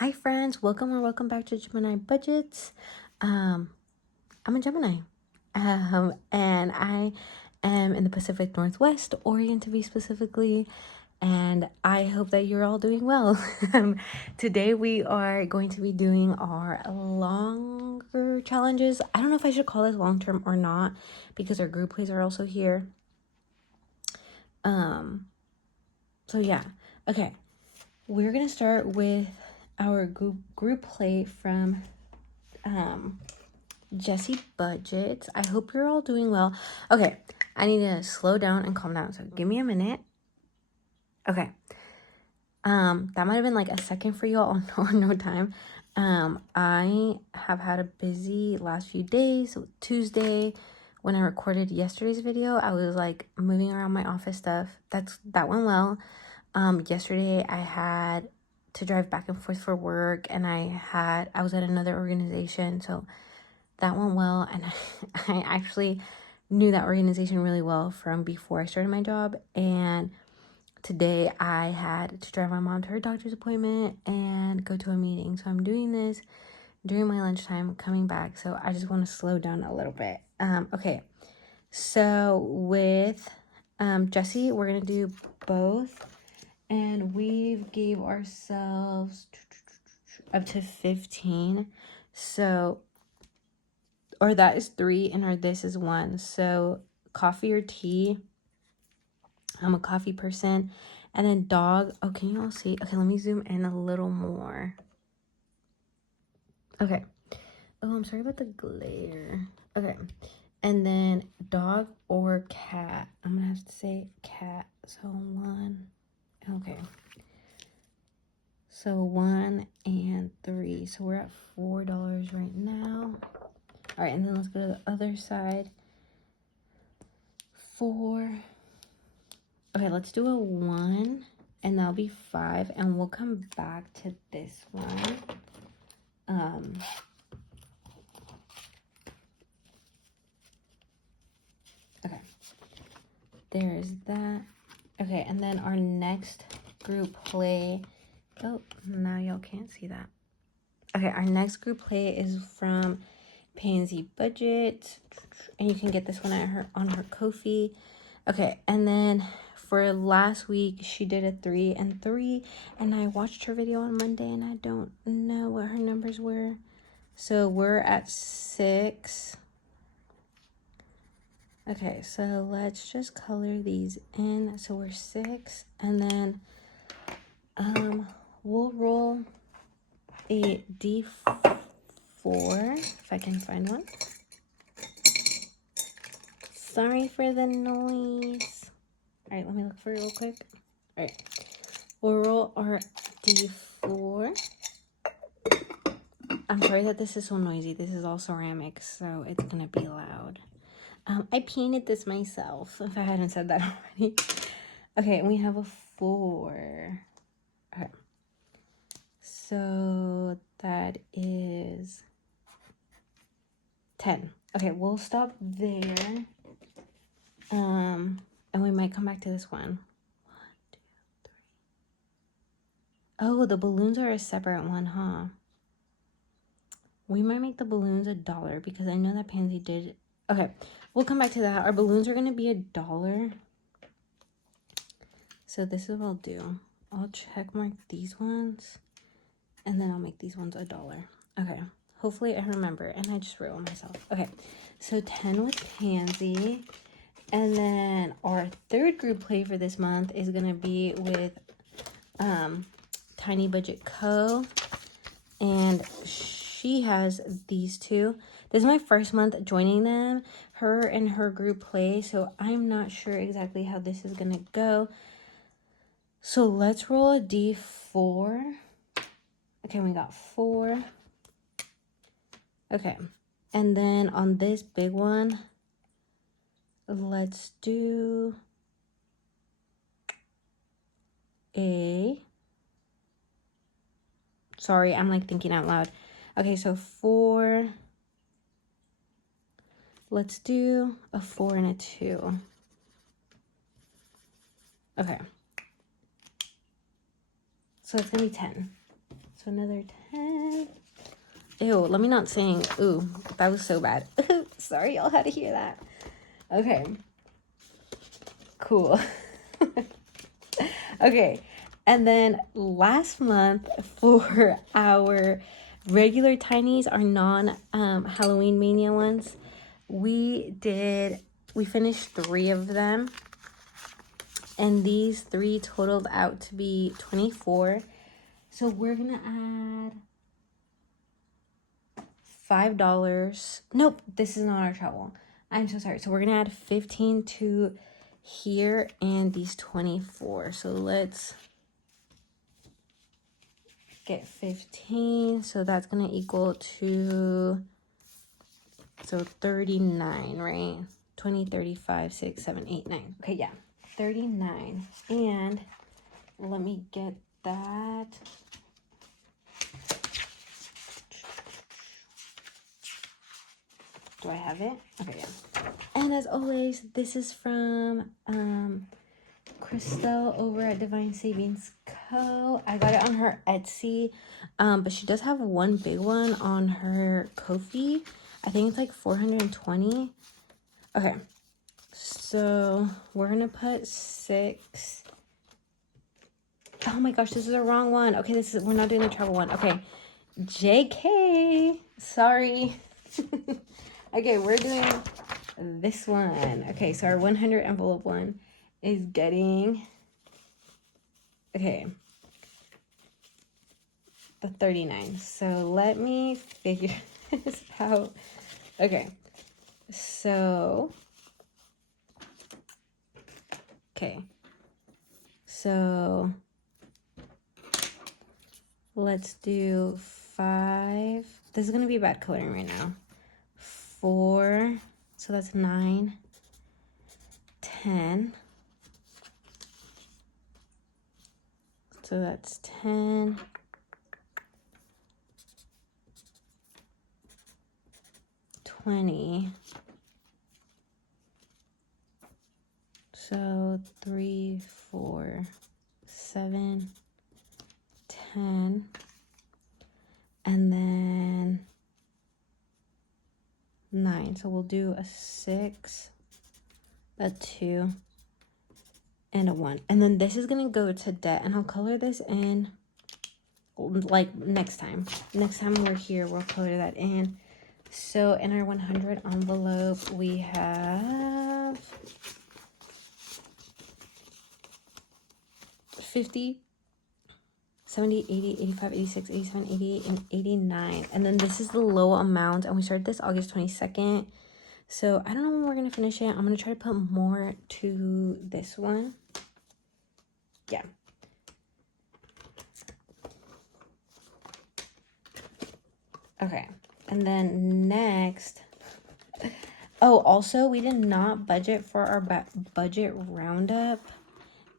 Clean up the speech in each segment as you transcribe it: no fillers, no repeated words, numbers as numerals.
Hi friends, welcome or welcome back to Gemini Budgets. I'm a Gemini, and I am in the Pacific Northwest, Oregon to be specifically, and I hope that you're all doing well. Today we are going to be doing our longer challenges. I don't know if I should call this long term or not because our group plays are also here. So yeah, okay. We're gonna start with our group play from Jessie Budgets. I hope you're all doing well. Okay, I need to slow down and calm down. So give me a minute. Okay. That might have been like a second for y'all or no time. I have had a busy last few days. So Tuesday, when I recorded yesterday's video, I was like moving around my office stuff. That went well. Yesterday I had to drive back and forth for work, and I was at another organization, so that went well. And I actually knew that organization really well from before I started my job. And today I had to drive my mom to her doctor's appointment and go to a meeting. So I'm doing this during my lunchtime coming back. So I just want to slow down a little bit. Okay. So with Jessie, we're going to do both. And we've gave ourselves up to 15. So, or that is 3 and our this is 1. So coffee or tea. I'm a coffee person. And then dog. Oh, can you all see? Okay, let me zoom in a little more. Okay. Oh, I'm sorry about the glare. Okay. And then dog or cat. I'm going to have to say cat. So 1. Okay. So 1 and 3. So we're at $4 right now. All right, and then let's go to the other side. 4. Okay, let's do a 1, and that'll be 5, and we'll come back to this one. Okay, there's that. Okay, and then our next group play. Oh, now y'all can't see that. Okay, our next group play is from Pansy Budget, and you can get this one at on her Ko-fi. Okay, and then for last week she did a 3 and 3, and I watched her video on Monday and I don't know what her numbers were. So we're at 6. Okay, so let's just color these in. So we're 6, and then we'll roll a D4 if I can find one. Sorry for the noise. All right, let me look for it real quick. All right, we'll roll our D4. I'm sorry that this is so noisy. This is all ceramic, so it's gonna be loud. I painted this myself, if I hadn't said that already. Okay, and we have a 4. Okay, so that is 10. Okay, we'll stop there. And we might come back to this one. 1, 2, 3. Oh, the balloons are a separate one, huh? We might make the balloons $1 because I know that Pansy did. Okay, we'll come back to that. Our balloons are going to be $1. So this is what I'll do. I'll check mark these ones, and then I'll make these ones $1. Okay, hopefully I remember, and I just wrote it myself. Okay, so 10 with Pansy. And then our third group play for this month is going to be with Tiny Budget Co. And she has these 2. This is my first month joining them, her and her group play, so I'm not sure exactly how this is going to go. So let's roll a D4. Okay, we got 4. Okay, and then on this big one, let's do a... Sorry, I'm like thinking out loud. Okay, so 4. Let's do a 4 and a 2. Okay. So it's going to be 10. So So another 10. Ew, let me not sing. Ooh, that was so bad. Sorry y'all had to hear that. Okay. Cool. Okay. And then last month for our regular tinies, our Halloween Mania ones, we finished 3 of them. And these 3 totaled out to be 24. So we're gonna add $5. Nope, this is not our travel. I'm so sorry. So we're gonna add 15 to here and these 24. So let's get 15. So that's gonna equal to 39, right? 20, 35, 6, 7, 8, 9. Okay, yeah. 39. And let me get that. Do I have it? Okay, yeah. And as always, this is from Crystal over at Divine Savings Co. I got it on her Etsy, but she does have one big one on her Ko-fi. I think it's like 420. Okay, so we're gonna put 6. Oh my gosh, this is the wrong one. Okay, we're not doing the travel one. Okay, JK. Sorry. Okay, we're doing this one. Okay, so our 100 envelope one is getting, okay, the 39. So let me figure this out. Okay, so, let's do 5. This is going to be bad coloring right now. 4, so that's 9, 10. So that's 10. 20. So 3, 4, 7, 10. And then 9. So we'll do a 6, a 2, and a 1. And then this is gonna go to debt, and I'll color this in like next time. Next time we're here, we'll color that in. So in our 100 envelope, we have 50, 70, 80, 85, 86, 87, 88, and 89. And then this is the low amount, and we started this August 22nd. So I don't know when we're going to finish it. I'm going to try to put more to this one. Yeah. Okay. And then next. Oh, also, we did not budget for our budget roundup.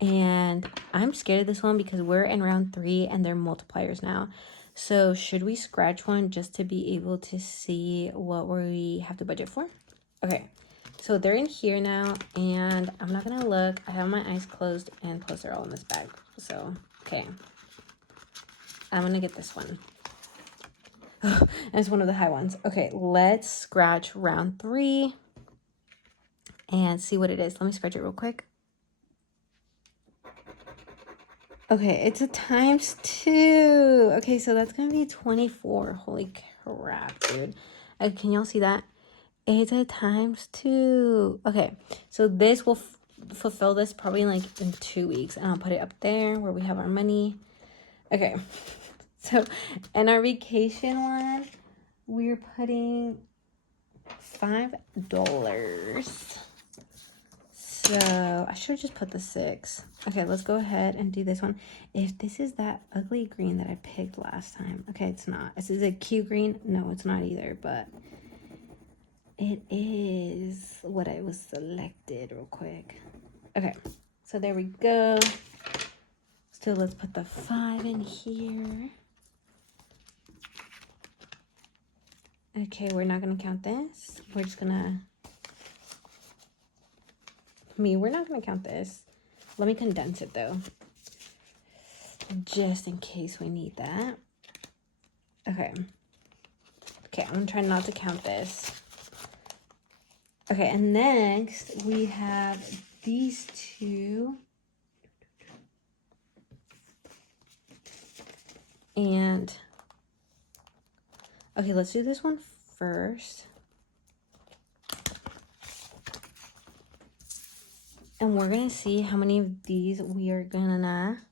And I'm scared of this one because we're in round 3 and they're multipliers now. So should we scratch one just to be able to see what we have to budget for? Okay, so they're in here now and I'm not gonna look. I have my eyes closed and plus they're all in this bag. So, okay. I'm gonna get this one. It's one of the high ones. Okay, let's scratch round 3 and see what it is. Let me scratch it real quick. Okay, it's a times 2. Okay, so that's gonna be 24. Holy crap, dude. Can y'all see that? It's a times 2. Okay, so this will fulfill this probably like in 2 weeks, and I'll put it up there where we have our money. Okay, so in our vacation one, we're putting $5. So I should have just put the 6. Okay, let's go ahead and do this one. If this is that ugly green that I picked last time. Okay, it's not. Is it a cute green? No, it's not either, but it is what I was selected real quick. Okay, so there we go. Still, let's put the 5 in here. Okay, we're not going to count this. We're just going to... we're not going to count this. Let me condense it, though. Just in case we need that. Okay. Okay, I'm gonna try not to count this. Okay, and next we have these two. And, okay, let's do this one first. And we're gonna see how many of these we are gonna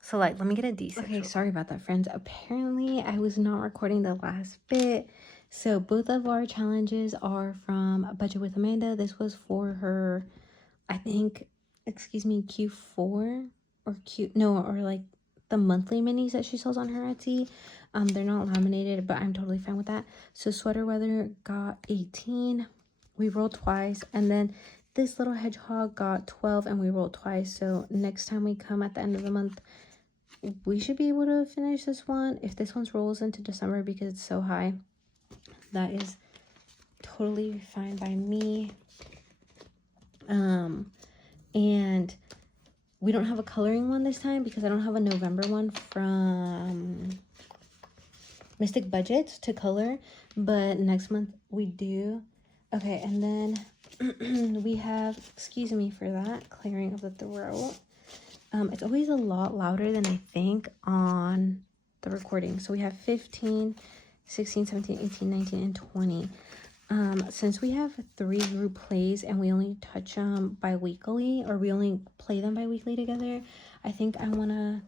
select. Let me get a D6. Okay, sorry about that, friends. Apparently, I was not recording the last bit. So both of our challenges are from Budget with Amanda. This was for her, I think, excuse me, Q4 or or like the monthly minis that she sells on her Etsy. They're not laminated, but I'm totally fine with that. So Sweater Weather got 18. We rolled twice, and then this little hedgehog got 12, and we rolled twice. So next time we come at the end of the month, we should be able to finish this one. If this one rolls into December because it's so high, that is totally fine by me. And we don't have a coloring one this time because I don't have a November one from Mystic Budgets to color, but next month we do. Okay, and then we have, excuse me for that, clearing of the throat. It's always a lot louder than I think on the recording. So we have 15, 16, 17, 18, 19, and 20. Since we have 3 group plays and we only touch them bi-weekly, or we only play them bi-weekly together, I think I want to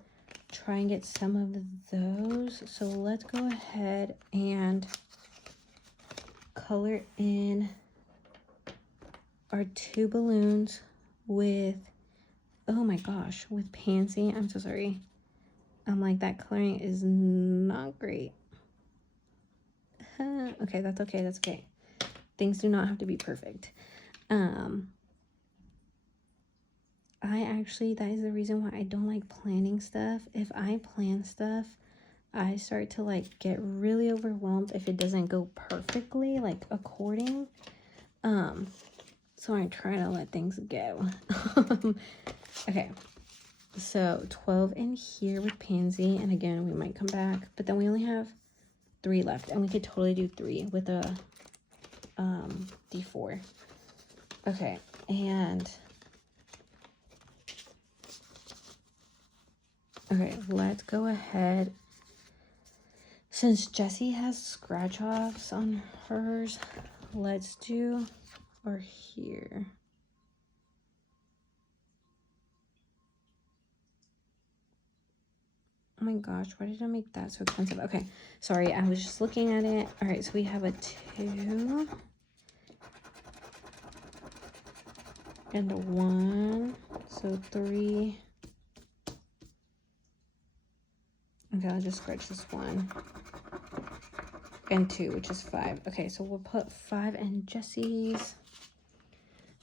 try and get some of those. So let's go ahead and color in our 2 balloons with, oh my gosh, with Pansy. I'm so sorry. I'm like, that coloring is not great. Okay, that's okay, that's okay. Things do not have to be perfect. That is the reason why I don't like planning stuff. If I plan stuff, I start to like get really overwhelmed if it doesn't go perfectly, like according. So I try to let things go. Okay, so 12 in here with Pansy, and again, we might come back, but then we only have 3 left, and we could totally do 3 with a D4. Okay, and okay, let's go ahead. Since Jessie has scratch offs on hers, let's do, or here. Oh my gosh, why did I make that so expensive? Okay, sorry, I was just looking at it. All right, so we have a 2 and a 1, so 3. Okay, I'll just scratch this 1 and 2, which is 5. Okay, so we'll put 5 in Jessie's.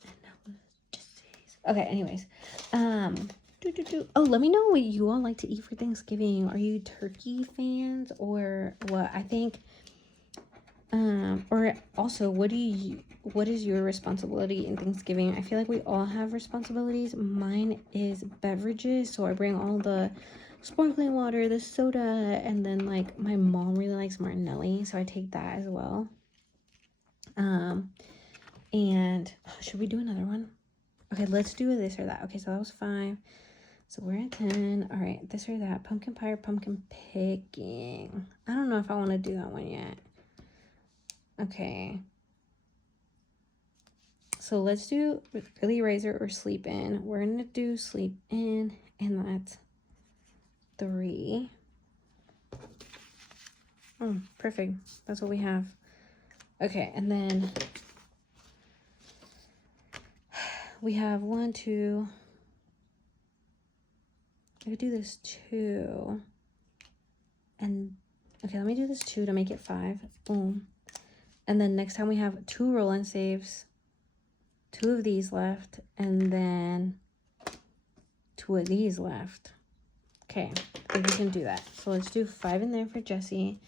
And that was Jessie's. Okay, anyways, oh, let me know what you all like to eat for Thanksgiving. Are you turkey fans or what? I think, or also, what is your responsibility in Thanksgiving? I feel like we all have responsibilities. Mine is beverages, so I bring all the sparkling water, the soda, and then like my mom really likes Martinelli, so I take that as well. And should we do another one? Okay, let's do this or that. Okay, so that was 5. So we're at 10. All right, this or that. Pumpkin pie or pumpkin picking. I don't know if I want to do that one yet. Okay. So let's do Early Riser or Sleep In. We're going to do Sleep In, and that's 3. Oh, perfect. That's what we have. Okay, and then we have 1, 2. I could do this 2. And, okay, let me do this 2 to make it 5. Boom. And then next time we have 2 roll-in saves, 2 of these left, and then 2 of these left. Okay, I think we can do that. So let's do 5 in there for Jessie.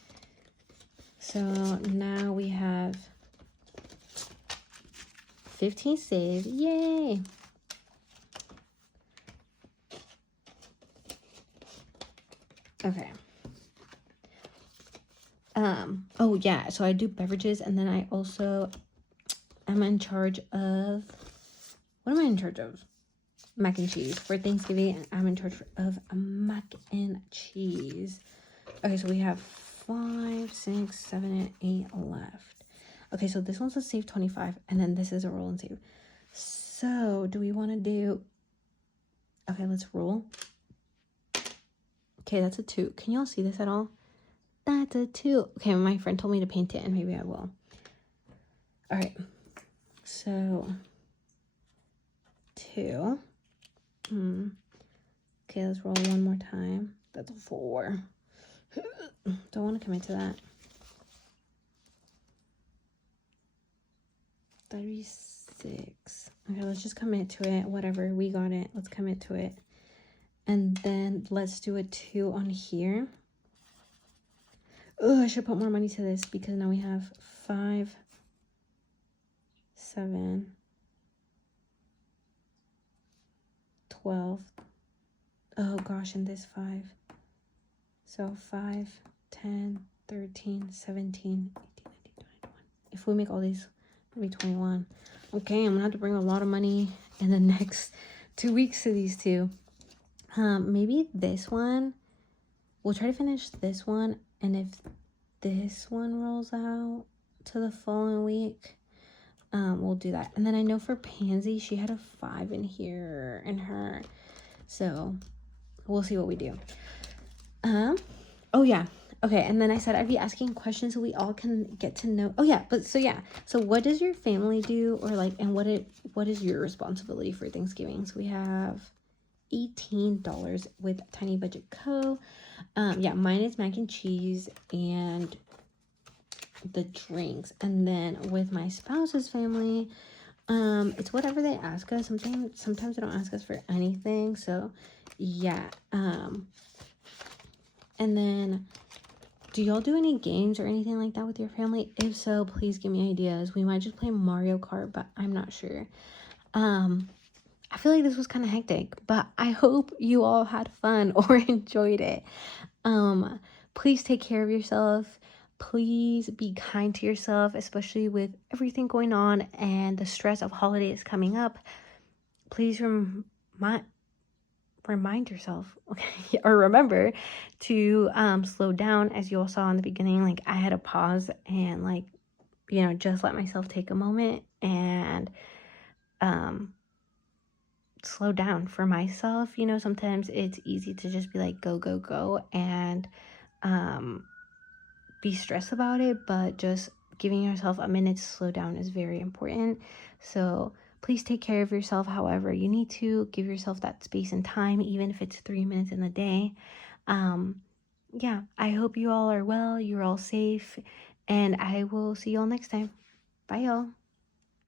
So now we have 15 saves. Yay! Okay. Oh yeah, so I do beverages, and then I also am in charge of, what am I in charge of? Mac and cheese for Thanksgiving, and I'm in charge of mac and cheese. Okay, so we have 5, 6, 7, and 8 left. Okay, so this one's a save 25, and then this is a roll and save. So do we want to do, okay, let's roll. Okay, that's a 2. Can y'all see this at all? That's a 2. Okay, my friend told me to paint it, and maybe I will. All right, so 2. Okay, let's roll one more time. That's a 4. Don't want to commit to that. 36. Okay, let's just commit to it. Whatever, we got it. Let's commit to it. And then let's do a 2 on here. Oh, I should put more money to this because now we have 5, 7, 12. Oh gosh, and this 5. So 5, 10, 13, 17, 18, 19, 20, 21. If we make all these, it'll be 21. Okay, I'm gonna have to bring a lot of money in the next 2 weeks to these two. Maybe this one. We'll try to finish this one, and if this one rolls out to the following week, we'll do that. And then I know for Pansy, she had a 5 in here in her, so we'll see what we do. Oh yeah, okay. And then I said I'd be asking questions so we all can get to know. Oh yeah, but so what does your family do, or like, and what is your responsibility for Thanksgiving? So we have $18 with Tiny Budget Co. Yeah, mine is mac and cheese and the drinks. And then with my spouse's family, it's whatever they ask us. Sometimes they don't ask us for anything, so yeah. And then, do y'all do any games or anything like that with your family? If so, please give me ideas. We might just play Mario Kart, but I'm not sure. I feel like this was kind of hectic, but I hope you all had fun or enjoyed it. Please take care of yourself. Please be kind to yourself, especially with everything going on and the stress of holidays coming up. Please remind yourself, okay, or remember to slow down. As you all saw in the beginning, like I had to pause and like, just let myself take a moment and slow down for myself. Sometimes it's easy to just be like go go go and be stressed about it, but just giving yourself a minute to slow down is very important. So please take care of yourself however you need to. Give yourself that space and time, even if it's 3 minutes in the day. Yeah, I hope you all are well, you're all safe, and I will see you all next time. Bye, y'all.